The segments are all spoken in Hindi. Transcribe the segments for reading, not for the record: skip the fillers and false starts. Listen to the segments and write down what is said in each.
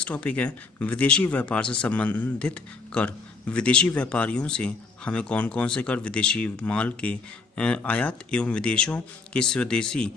नेक्स्ट टॉपिक है विदेशी व्यापार से संबंधित कर। विदेशी व्यापारियों से हमें कौन कौन से कर विदेशी माल के आयात एवं विदेशों के स्वदेशी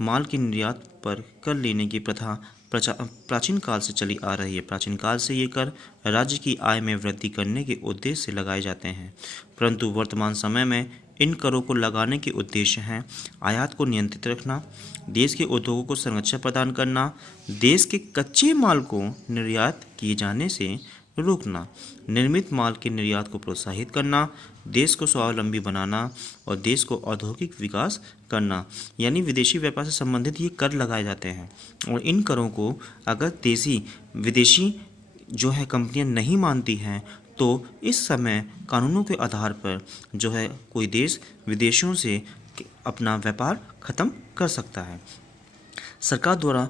माल के निर्यात पर कर लेने की प्रथा प्राचीन काल से चली आ रही है। प्राचीन काल से ये कर राज्य की आय में वृद्धि करने के उद्देश्य से लगाए जाते हैं, परंतु वर्तमान समय में इन करों को लगाने के उद्देश्य हैं आयात को नियंत्रित रखना, देश के उद्योगों को संरक्षण प्रदान करना, देश के कच्चे माल को निर्यात किए जाने से रोकना, निर्मित माल के निर्यात को प्रोत्साहित करना, देश को स्वावलंबी बनाना और देश को औद्योगिक विकास करना। यानी विदेशी व्यापार से संबंधित ये कर लगाए जाते हैं और इन करों को अगर विदेशी जो है कंपनियां नहीं मानती हैं तो इस समय कानूनों के आधार पर जो है कोई देश विदेशों से अपना व्यापार ख़त्म कर सकता है। सरकार द्वारा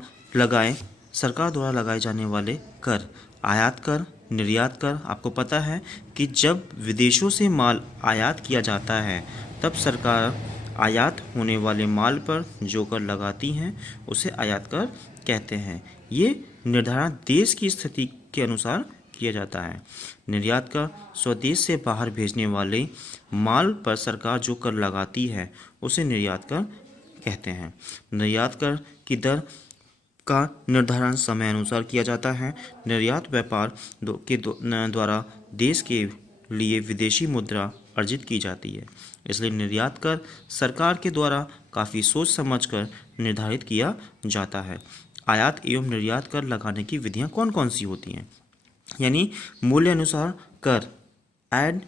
लगाए जाने वाले कर, आयात कर, निर्यात कर। आपको पता है कि जब विदेशों से माल आयात किया जाता है तब सरकार आयात होने वाले माल पर जो कर लगाती हैं उसे आयात कर कहते हैं। ये निर्धारण देश की स्थिति के अनुसार किया जाता है। निर्यात कर स्वदेश से बाहर भेजने वाले माल पर सरकार जो कर लगाती है उसे निर्यात कर कहते हैं। निर्यात कर की दर का निर्धारण समय अनुसार किया जाता है। निर्यात व्यापार द्वारा देश के लिए विदेशी मुद्रा अर्जित की जाती है, इसलिए निर्यात कर सरकार के द्वारा काफ़ी सोच समझकर निर्धारित किया जाता है। आयात एवं निर्यात कर लगाने की विधियां कौन कौन सी होती हैं? यानी मूल्य अनुसार कर, एड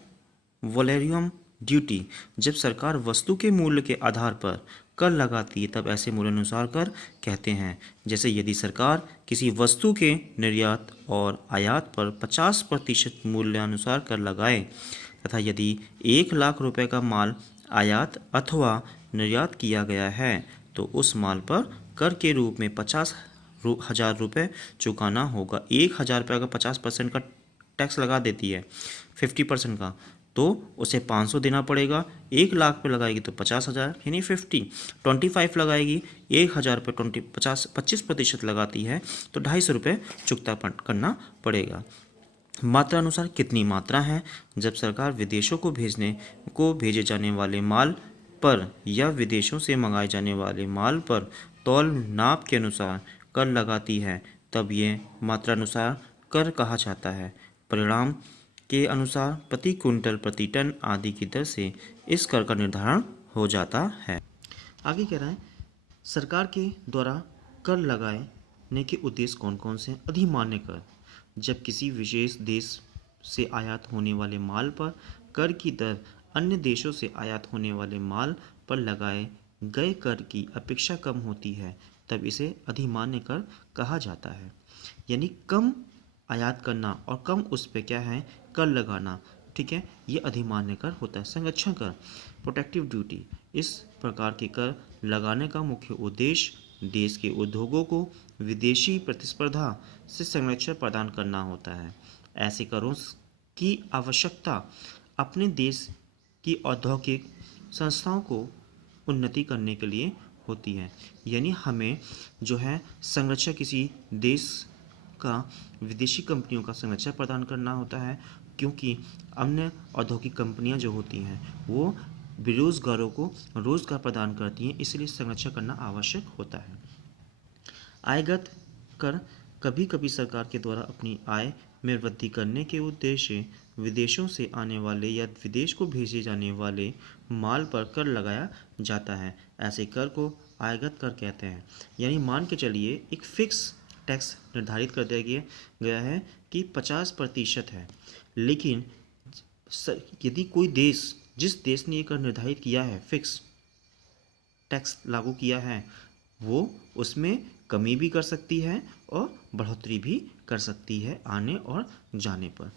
वैलोरम ड्यूटी। जब सरकार वस्तु के मूल्य के आधार पर कर लगाती है तब ऐसे मूल्य अनुसार कर कहते हैं। जैसे यदि सरकार किसी वस्तु के निर्यात और आयात पर 50% मूल्यानुसार कर लगाए तथा यदि 1,00,000 रुपये का माल आयात अथवा निर्यात किया गया है तो उस माल पर कर के रूप में 50,000 रुपये चुकाना होगा। 1,000 रुपये का 50% का टैक्स लगा देती है 50% का, तो उसे 500 देना पड़ेगा। 1,00,000 पे लगाएगी तो 50,000 यानी 25 लगाएगी। 1,000 पे 25% लगाती है तो 250 रुपये चुकता करना पड़ेगा। मात्रा अनुसार कितनी मात्रा है? जब सरकार विदेशों को भेजे जाने वाले माल पर या विदेशों से मंगाए जाने वाले माल पर तौल नाप के अनुसार कर लगाती है तब ये मात्रानुसार कर कहा जाता है। परिणाम के अनुसार प्रति क्विंटल, प्रति टन आदि की दर से इस कर का निर्धारण हो जाता है। आगे कह रहा है सरकार के द्वारा कर लगाने के उद्देश्य कौन कौन से हैं? अधिमान्य कर। जब किसी विशेष देश से आयात होने वाले माल पर कर की दर अन्य देशों से आयात होने वाले माल पर लगाए गए कर की अपेक्षा कम होती है तब इसे अधिमान्य कर कहा जाता है। यानी कम आयात करना और कम उस पे क्या है कर लगाना, ठीक है, ये अधिमान्य कर होता है। संरक्षण कर, प्रोटेक्टिव ड्यूटी। इस प्रकार के कर लगाने का मुख्य उद्देश्य देश के उद्योगों को विदेशी प्रतिस्पर्धा से संरक्षण प्रदान करना होता है। ऐसे करों की आवश्यकता अपने देश की औद्योगिक संस्थाओं को उन्नति करने के लिए होती है। यानी हमें जो है संरक्षण किसी देश का विदेशी कंपनियों का संरक्षण प्रदान करना होता है, क्योंकि अन्य औद्योगिक कंपनियां जो होती हैं वो बेरोजगारों को रोजगार प्रदान करती हैं, इसलिए संरक्षण करना आवश्यक होता है। आयगत कर कभी कभी सरकार के द्वारा अपनी आय में वृद्धि करने के उद्देश्य विदेशों से आने वाले या विदेश को भेजे जाने वाले माल पर कर लगाया जाता है। ऐसे कर को आयगत कर कहते हैं। यानी मान के चलिए एक फिक्स टैक्स निर्धारित कर दिया गया है कि 50% है, लेकिन यदि कोई देश, जिस देश ने ये कर निर्धारित किया है, फिक्स टैक्स लागू किया है, वो उसमें कमी भी कर सकती है और बढ़ोतरी भी कर सकती है आने और जाने पर।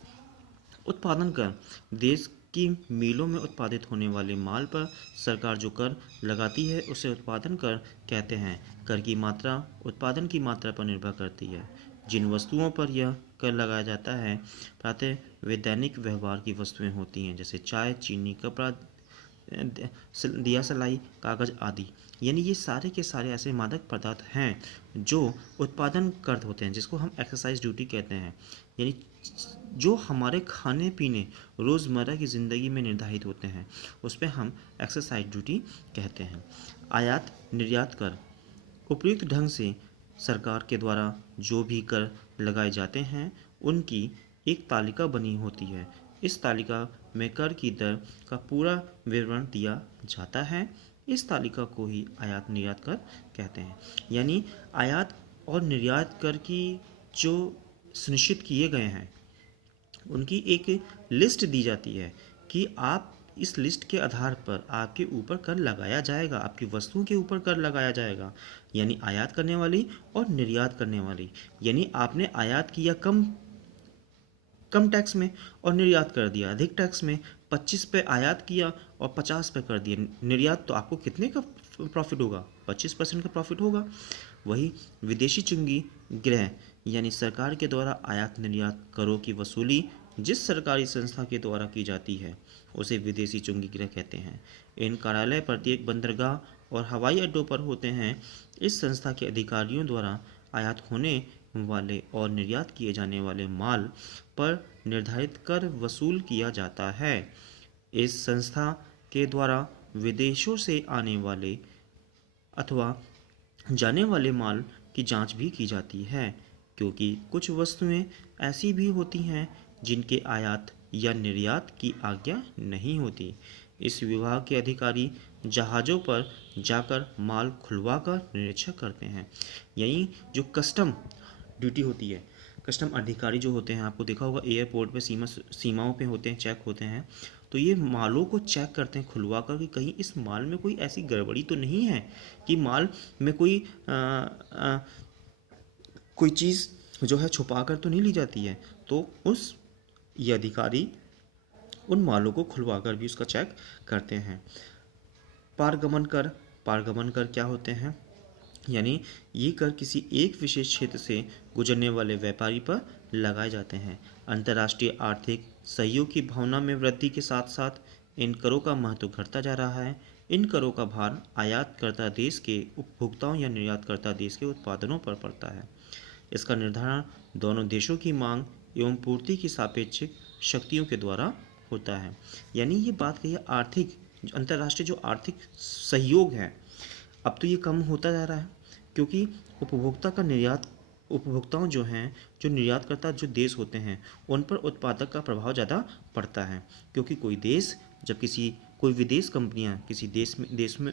उत्पादन कर, देश की मिलों में उत्पादित होने वाले माल पर सरकार जो कर लगाती है उसे उत्पादन कर कहते हैं। कर की मात्रा उत्पादन की मात्रा पर निर्भर करती है। जिन वस्तुओं पर यह कर लगाया जाता है प्रातः वे दैनिक व्यवहार की वस्तुएं होती हैं, जैसे चाय, चीनी, कपड़ा, दिया सलाई, कागज़ आदि। यानी ये सारे के सारे ऐसे मादक पदार्थ हैं जो उत्पादन कर होते हैं, जिसको हम एक्साइज ड्यूटी कहते हैं। यानी जो हमारे खाने पीने रोज़मर्रा की ज़िंदगी में निर्धारित होते हैं, उस पर हम एक्साइज ड्यूटी कहते हैं। आयात निर्यात कर उपयुक्त ढंग से सरकार के द्वारा जो भी कर लगाए जाते हैं उनकी एक तालिका बनी होती है। इस तालिका में कर की दर का पूरा विवरण दिया जाता है। इस तालिका को ही आयात निर्यात कर कहते हैं। यानी आयात और निर्यात कर की जो सुनिश्चित किए गए हैं उनकी एक लिस्ट दी जाती है कि आप इस लिस्ट के आधार पर आपके ऊपर कर लगाया जाएगा, आपकी वस्तुओं के ऊपर कर लगाया जाएगा। यानी आयात करने वाली और निर्यात करने वाली। यानी आपने आयात किया कम टैक्स में और निर्यात कर दिया अधिक टैक्स में। 25 पे आयात किया और 50 पे कर दिया निर्यात, तो आपको कितने का प्रॉफिट होगा? 25% का प्रॉफिट होगा। वही विदेशी चुंगी गृह यानी सरकार के द्वारा आयात निर्यात करों की वसूली जिस सरकारी संस्था के द्वारा की जाती है उसे विदेशी चुंगी गृह कहते हैं। इन कार्यालय प्रत्येक बंदरगाह और हवाई अड्डों पर होते हैं। इस संस्था के अधिकारियों द्वारा आयात होने वाले और निर्यात किए जाने वाले माल पर निर्धारित कर वसूल किया जाता है। इस संस्था के द्वारा विदेशों से आने वाले अथवा जाने वाले माल की जांच भी की जाती है, क्योंकि कुछ वस्तुएं ऐसी भी होती हैं जिनके आयात या निर्यात की आज्ञा नहीं होती। इस विभाग के अधिकारी जहाज़ों पर जाकर माल खुलवाकर निरीक्षण करते हैं। यही जो कस्टम ड्यूटी होती है, कस्टम अधिकारी जो होते हैं, आपको देखा होगा एयरपोर्ट पे सीमाओं पे होते हैं, चेक होते हैं, तो ये मालों को चेक करते हैं खुलवा कर कि कहीं इस माल में कोई ऐसी गड़बड़ी तो नहीं है कि माल में कोई चीज़ जो है छुपा कर तो नहीं ली जाती है। तो ये अधिकारी उन मालों को खुलवा कर भी उसका चेक करते हैं। पारगमन कर क्या होते हैं? यानी ये कर किसी एक विशेष क्षेत्र से गुजरने वाले व्यापारी पर लगाए जाते हैं। अंतर्राष्ट्रीय आर्थिक सहयोग की भावना में वृद्धि के साथ साथ इन करों का महत्व घटता जा रहा है। इन करों का भार आयातकर्ता देश के उपभोक्ताओं या निर्यातकर्ता देश के उत्पादनों पर पड़ता है। इसका निर्धारण दोनों देशों की मांग एवं पूर्ति की सापेक्षिक शक्तियों के द्वारा होता है। यानी ये बात कही आर्थिक अंतर्राष्ट्रीय जो आर्थिक सहयोग है, अब तो ये कम होता जा रहा है, क्योंकि उपभोक्ताओं जो हैं, जो निर्यातकर्ता जो देश होते हैं, उन पर उत्पादक का प्रभाव ज़्यादा पड़ता है। क्योंकि कोई विदेश कंपनियां किसी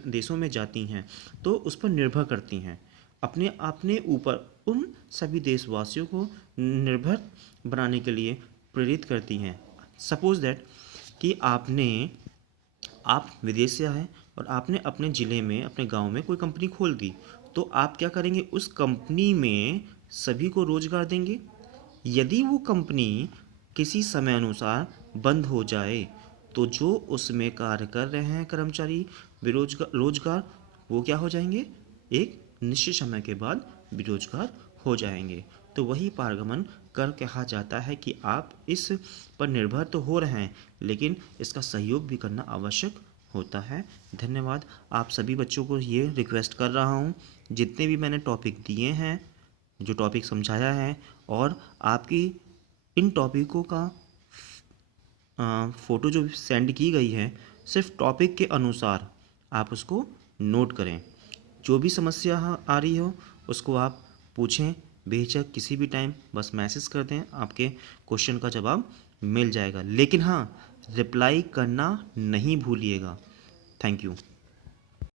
देशों में जाती हैं तो उस पर निर्भर करती हैं, अपने ऊपर उन सभी देशवासियों को निर्भर बनाने के लिए प्रेरित करती हैं। सपोज दैट कि आप विदेश से आए और आपने अपने ज़िले में, अपने गांव में कोई कंपनी खोल दी, तो आप क्या करेंगे? उस कंपनी में सभी को रोजगार देंगे। यदि वो कंपनी किसी समय अनुसार बंद हो जाए तो जो उसमें कार्य कर रहे हैं कर्मचारी रोजगार वो क्या हो जाएंगे? एक निश्चित समय के बाद बेरोजगार हो जाएंगे। तो वही पारगमन कर कहा जाता है कि आप इस पर निर्भर तो हो रहे हैं, लेकिन इसका सहयोग भी करना आवश्यक होता है। धन्यवाद। आप सभी बच्चों को ये रिक्वेस्ट कर रहा हूँ, जितने भी मैंने टॉपिक दिए हैं, जो टॉपिक समझाया है, और आपकी इन टॉपिकों का फ़ोटो जो सेंड की गई है, सिर्फ टॉपिक के अनुसार आप उसको नोट करें। जो भी समस्या आ रही हो उसको आप पूछें बेहिचक किसी भी टाइम, बस मैसेज कर दें, आपके क्वेश्चन का जवाब मिल जाएगा। लेकिन हाँ, रिप्लाई करना नहीं भूलिएगा। Thank you.